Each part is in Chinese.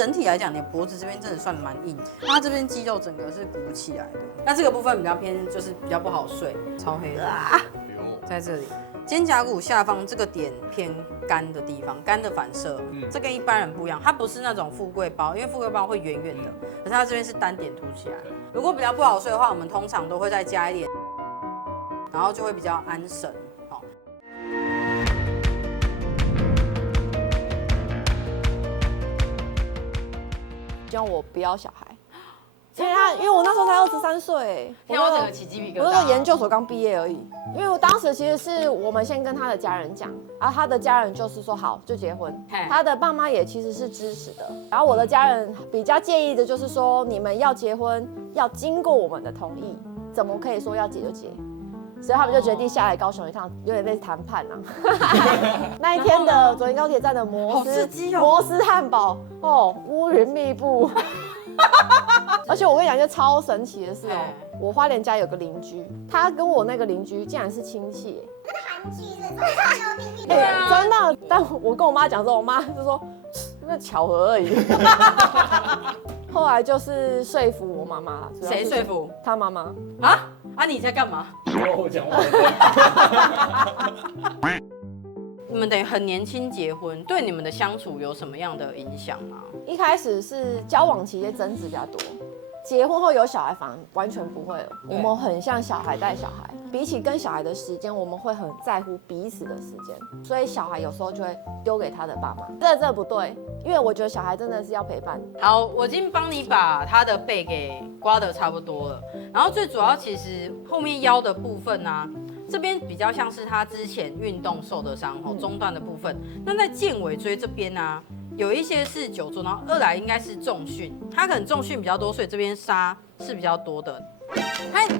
整体来讲，你的脖子这边真的算蛮硬，它这边肌肉整个是鼓起来的。那这个部分比较偏，就是比较不好睡，超黑的，在这里。肩胛骨下方这个点偏干的地方，干的反射，这跟一般人不一样，它不是那种富贵包，因为富贵包会圆圆的，可是它这边是单点凸起来。如果比较不好睡的话，我们通常都会再加一点，然后就会比较安神。好，希望我不要小孩。因为我那时候才23岁，我整个起鸡皮疙瘩。我那时候研究所刚毕业而已。因为我当时其实是我们先跟他的家人讲，然后他的家人就是说好就结婚，他的爸妈也其实是支持的。然后我的家人比较介意的就是说，你们要结婚要经过我们的同意，怎么可以说要结就结？所以他们就决定下来高雄一趟，有点类似谈判啊。那一天的左营高铁站的摩斯汉堡哦，乌云密布。而且我跟你讲，就超神奇的是哦，我花莲家有个邻居，他跟我那个邻居竟然是亲戚。韩剧是真的。但我跟我妈讲说，我妈就说那巧合而已。后来就是说服我妈妈了。谁说服？他妈妈。啊，你在干嘛？我讲话。你们等于很年轻结婚，对你们的相处有什么样的影响吗？一开始是交往期间争执比较多，结婚后有小孩反而完全不会了。我们很像小孩带小孩，比起跟小孩的时间，我们会很在乎彼此的时间，所以小孩有时候就会丢给他的爸妈，这不对，因为我觉得小孩真的是要陪伴。好，我已经帮你把他的背给刮得差不多了，然后最主要其实后面腰的部分啊。这边比较像是他之前运动受的伤后中段的部分，那在剑尾椎这边啊，有一些是久坐，然后二来应该是重训，他可能重训比较多，所以这边痧是比较多的。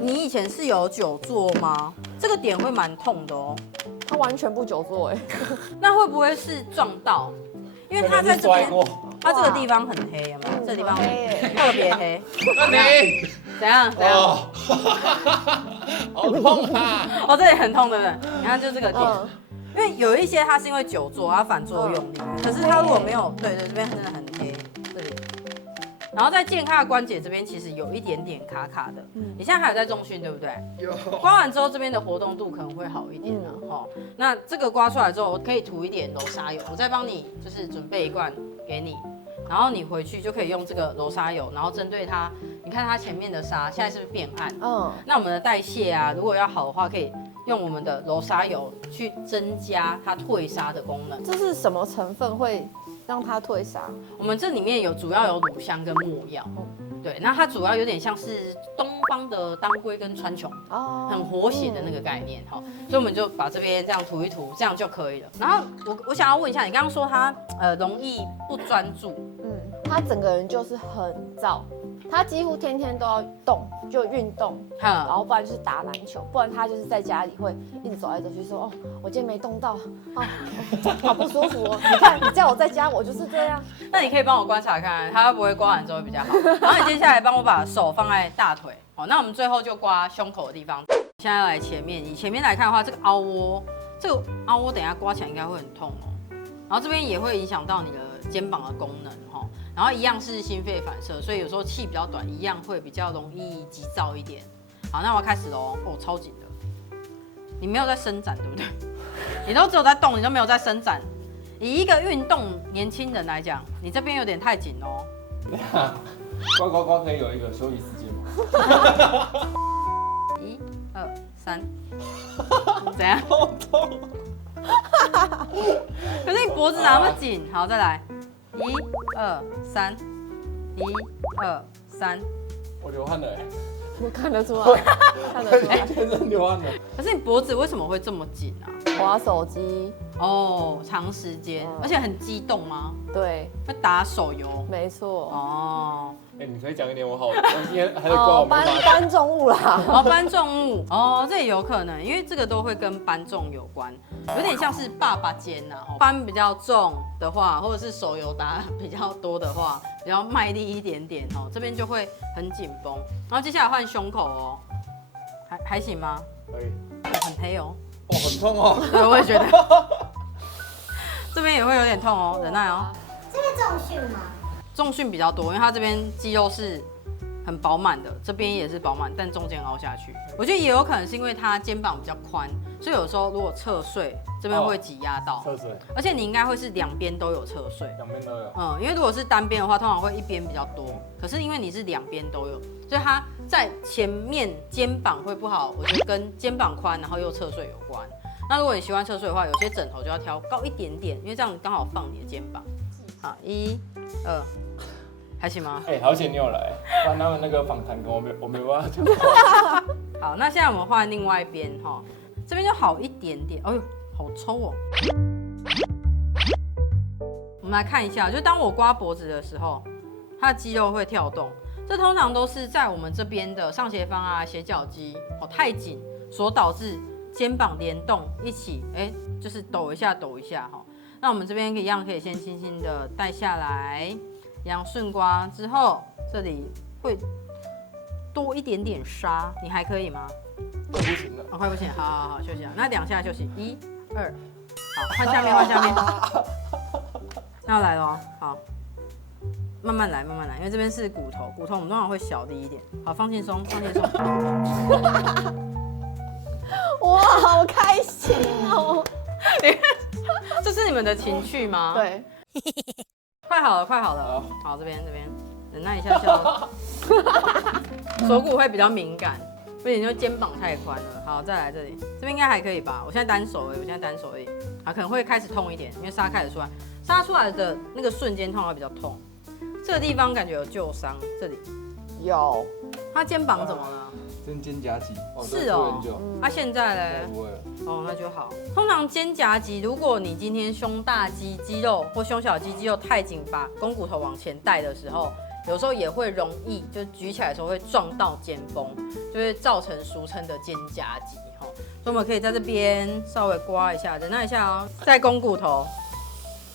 你以前是有久坐吗？这个点会蛮痛的哦。他完全不久坐哎，那会不会是撞到？因为他在这边，他这个地方很黑，有没有？这个地方特别黑。怎样？好痛啊！哦，这里很痛，对不对？你看，就这个点，因为有一些它是因为久坐，它反作用力，可是它如果没有，对，这边真的很黑，这里。然后在健康的关节这边，其实有一点点卡卡的。你现在还有在重训，对不对？有。刮完之后，这边的活动度可能会好一点了。那这个刮出来之后，我可以涂一点柔沙油，我再帮你就是准备一罐给你。然后你回去就可以用这个柔沙油，然后针对它，你看它前面的沙现在是不是变暗？那我们的代谢啊，如果要好的话，可以用我们的柔沙油去增加它退沙的功能。这是什么成分会让它退沙？我们这里面主要有乳香跟没药。对，那它主要有点像是东方的当归跟川穹，很活血的那个概念哈，所以我们就把这边这样涂一涂，这样就可以了。然后我想要问一下，你刚刚说他容易不专注，他整个人就是很躁，他几乎天天都要动，就运动，然后不然就是打篮球，不然他就是在家里会一直走来走去说哦，我今天没动到，好不舒服哦。你看你叫我在家，我就是这样。那你可以帮我观察看，他会不会刮完之后会比较好。然后你接下来帮我把手放在大腿，好，那我们最后就刮胸口的地方。现在要来前面，以前面来看的话，这个凹窝，等一下刮起来应该会很痛哦。然后这边也会影响到你的肩膀的功能哈。然后一样是心肺反射，所以有时候气比较短，一样会比较容易急躁一点。好，那我要开始喽。超紧的，你没有在伸展，对不对？你都只有在动，你都没有在伸展。以一个运动年轻人来讲，你这边有点太紧哦。刮可以有一个休息时间吗？1、2、3，怎样？好痛！可是你脖子哪那么紧？好，再来。1、2、3，1、2、3。我流汗了哎。我看得出来，看得出来，全身流汗了。可是你脖子为什么会这么紧啊？滑手机长时间，而且很激动吗？对，会打手游。没错。你可以讲一点我好，我今天还在刮我妈。搬重物啦。搬重物。这也有可能，因为这个都会跟搬重有关，有点像是爸爸肩呐。搬比较重的话，或者是手游打比较多的话，比较卖力一点点这边就会很紧绷。然后接下来换胸口哦，还行吗？可以。很黑哦。很痛哦。对，我也觉得。这边也会有点痛哦，忍耐哦。这个重训吗？重训比较多，因为它这边肌肉是很饱满的，这边也是饱满，但中间凹下去。我觉得也有可能是因为它肩膀比较宽，所以有时候如果侧睡，这边会挤压到。侧睡。而且你应该会是两边都有侧睡。两边都有。因为如果是单边的话，通常会一边比较多。可是因为你是两边都有，所以它在前面肩膀会不好，我觉得跟肩膀宽，然后又侧睡有关。那如果你习惯侧睡的话，有些枕头就要挑高一点点，因为这样刚好放你的肩膀。好，1、2，还行吗？好险你有来，不然他们那个访谈跟我没办法讲话。好，那现在我们换另外一边哈，这边就好一点点。哎呦，好抽哦！我们来看一下，就当我刮脖子的时候，它的肌肉会跳动，这通常都是在我们这边的上斜方啊、斜角肌太紧所导致肩膀联动一起，就是抖一下抖一下哈。那我们这边一样可以先轻轻的带下来，一样顺刮之后，这里会多一点点沙，你还可以吗？快不行了，快不行，好，休息啊。那2下休息，1、2，好，换下面，换下面。那要来了哦，好，慢慢来，慢慢来，因为这边是骨头，骨头我们通常会小力一点。好，放轻松，放轻松。哇，好开心哦！这是你们的情绪吗？对，快好了，快好了。好，这边，忍耐一下下。锁骨会比较敏感，不然你就肩膀太宽了。好，再来这里，这边应该还可以吧？我现在单手而已，好，可能会开始痛一点，因为沙开始出来，沙出来的那个瞬间通常会比较痛。这个地方感觉有旧伤，这里有。他肩膀怎么了？肩胛肌。是哦。现在嘞？不会了。那就好。通常肩胛肌，如果你今天胸大肌肌肉或胸小肌肌肉太紧，把肱骨头往前带的时候，有时候也会容易就举起来的时候会撞到肩峰，就会造成俗称的肩胛肌。所以我们可以在这边稍微刮一下，忍耐一下哦，在肱骨头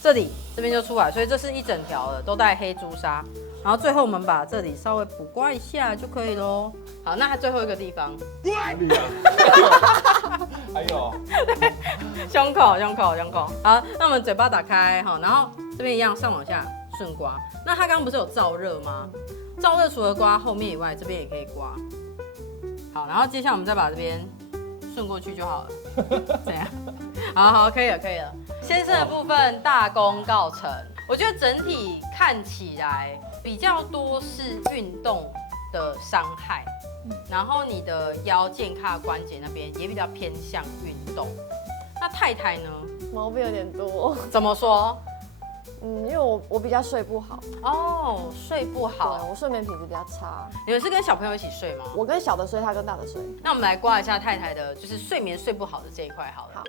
这边就出来，所以这是一整条的，都带黑朱砂。然后最后我们把这里稍微补刮一下就可以咯。好，那最后一个地方，还有胸口。好，那我们嘴巴打开哈，然后这边一样上往下顺刮。那它刚刚不是有燥热吗？燥热除了刮后面以外，这边也可以刮。好，然后接下来我们再把这边顺过去就好了。怎样？好，可以了。先生的部分大功告成，我觉得整体看起来比较多是运动的伤害，然后你的腰、肩、胯、关节那边也比较偏向运动。那太太呢？毛病有点多。怎么说？因为我比较睡不好。睡不好。对，我睡眠品质比较差。你们是跟小朋友一起睡吗？我跟小的睡，他跟大的睡。那我们来刮一下太太的，就是睡眠睡不好的这一块好了。好。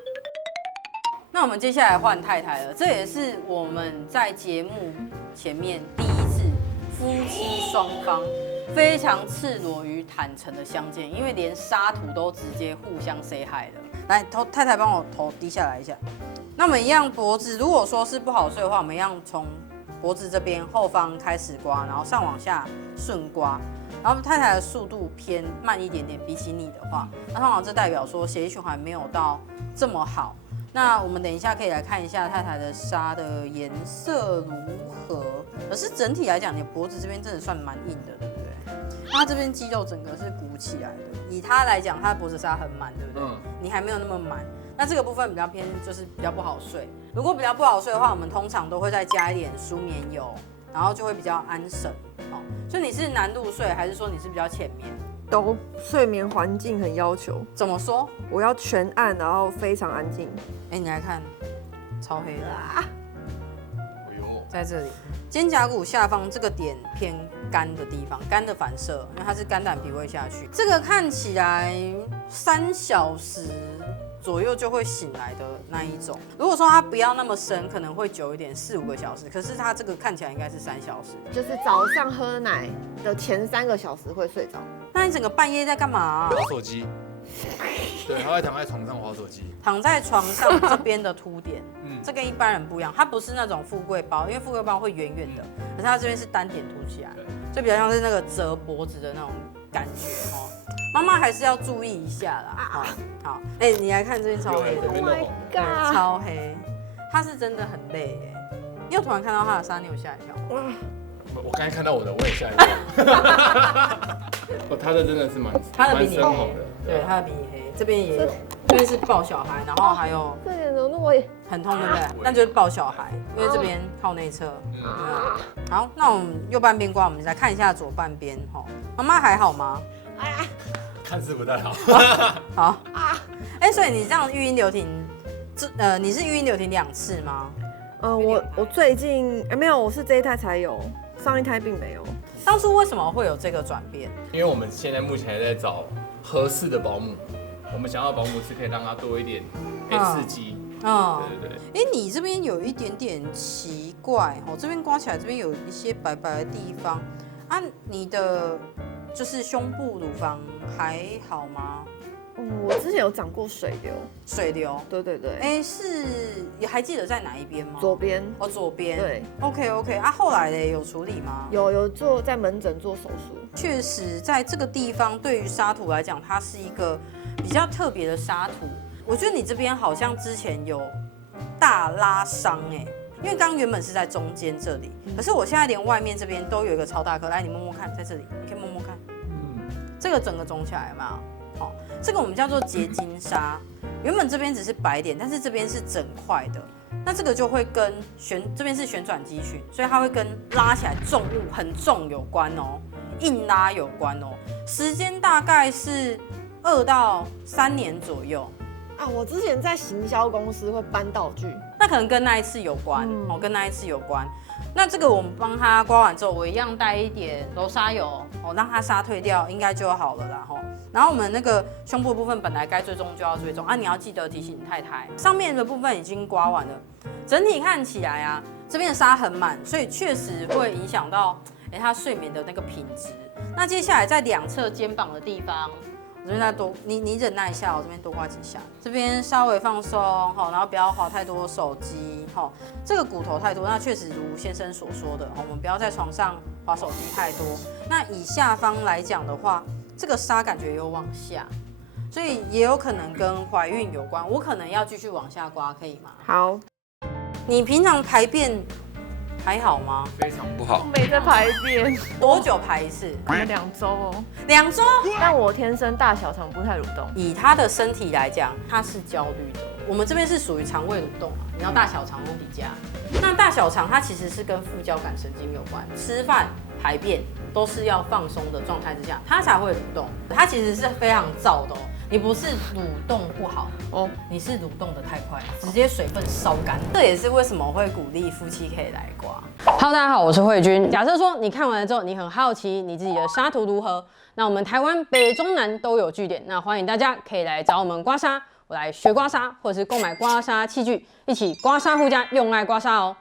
那我们接下来换太太了，这也是我们在节目前面第一次夫妻双方非常赤裸与坦诚的相见，因为连沙图都直接互相 say hi 了。来，太太帮我头低下来一下。那我们一样脖子，如果说是不好睡的话，我们一样从脖子这边后方开始刮，然后上往下顺刮。然后太太的速度偏慢一点点，比起你的话，那通常这代表说血液循环没有到这么好。那我们等一下可以来看一下太太的纱的颜色如何。可是整体来讲，你的脖子这边真的算蛮硬的，对不对？那它这边肌肉整个是鼓起来的。以它来讲，它的脖子纱很满，对不对？你还没有那么满。那这个部分比较偏，就是比较不好睡。如果比较不好睡的话，我们通常都会再加一点舒眠油，然后就会比较安神。所以你是难入睡，还是说你是比较浅眠？都睡眠环境很要求。怎么说？我要全暗，然后非常安静。你来看，超黑的。在这里，肩胛骨下方这个点偏干的地方，干的反射，因为它是肝胆脾胃下去。这个看起来3小时左右就会醒来的那一种。如果说它不要那么深，可能会久一点，4、5个小时。可是它这个看起来应该是3小时，就是早上喝奶的前3个小时会睡着。那你整个半夜在干嘛？滑手机。对，他会躺在床上滑手机。躺在床上这边的凸点，这跟一般人不一样，它不是那种富贵包，因为富贵包会圆圆的，可是它这边是单点凸起来，就比较像是那个折脖子的那种感觉哦。妈妈还是要注意一下啦。好，你来看这边超黑的 ，Oh my god，超黑，他是真的很累耶。你有突然看到他的纱，你有吓一跳？我刚才看到我的，我也吓一跳。哦，他的真的是蛮深他的比你红的，对，他的比你黑，这边也有，这边是抱小孩，然后还有这点怎么那么很痛，对不对？那就是抱小孩，因为这边靠内侧。好，那我们右半边刮，我们来看一下左半边哈。妈妈还好吗？看似不太好。好哎，所以你这样育婴留停，你是育婴留停2次吗？我最近没有，我是这一胎才有，上一胎并没有。当初为什么会有这个转变？因为我们现在目前还在找合适的保姆，我们想要的保姆是可以让他多一点刺激。对。哎，你这边有一点点奇怪哦，这边刮起来，这边有一些白白的地方啊，你的就是胸部、乳房还好吗？我之前有长过水流。水流？对。哎，也还记得在哪一边吗？左边。哦，左边。对。OK 啊，后来呢有处理吗？有做在门诊做手术。确实，在这个地方对于沙土来讲，它是一个比较特别的沙土。我觉得你这边好像之前有大拉伤哎，因为刚刚原本是在中间这里，可是我现在连外面这边都有一个超大颗，来你摸摸看，在这里你可以摸摸看，这个整个肿起来有没有？好，这个我们叫做结晶沙，原本这边只是白点，但是这边是整块的，那这个就会跟这边是旋转肌群，所以它会跟拉起来重物很重有关哦，硬拉有关哦，时间大概是2到3年左右。我之前在行销公司会搬道具，那可能跟那一次有关，跟那一次有关。那这个我们帮他刮完之后，我一样带一点柔沙油，让它沙退掉，应该就好了啦。然后我们那个胸部的部分本来该追踪就要追踪啊，你要记得提醒太太，上面的部分已经刮完了，整体看起来啊，这边的沙很满，所以确实会影响到他睡眠的那个品质。那接下来在2侧肩膀的地方。我这边再多，你忍耐一下，我这边多刮几下，这边稍微放松，然后不要滑太多手机，这个骨头太多，那确实如先生所说的，我们不要在床上滑手机太多。那以下方来讲的话，这个沙感觉有往下，所以也有可能跟怀孕有关，我可能要继续往下刮，可以吗？好。你平常排便还好吗？非常不好。没在排便。多久排一次2周哦。2周？但我天生大小肠不太蠕动。以他的身体来讲，他是焦虑的。我们这边是属于肠胃蠕动啊，你要大小肠比较。那大小肠它其实是跟副交感神经有关，吃饭、排便都是要放松的状态之下，它才会蠕动。它其实是非常燥的哦。你不是蠕动不好哦，你是蠕动的太快，直接水分烧干。这也是为什么会鼓励夫妻可以来刮。Hello， 大家好，我是慧君。假设说你看完了之后，你很好奇你自己的沙图如何，那我们台湾北中南都有据点，那欢迎大家可以来找我们刮痧，我来学刮痧，或者是购买刮痧器具，一起刮痧护家，用爱刮痧哦。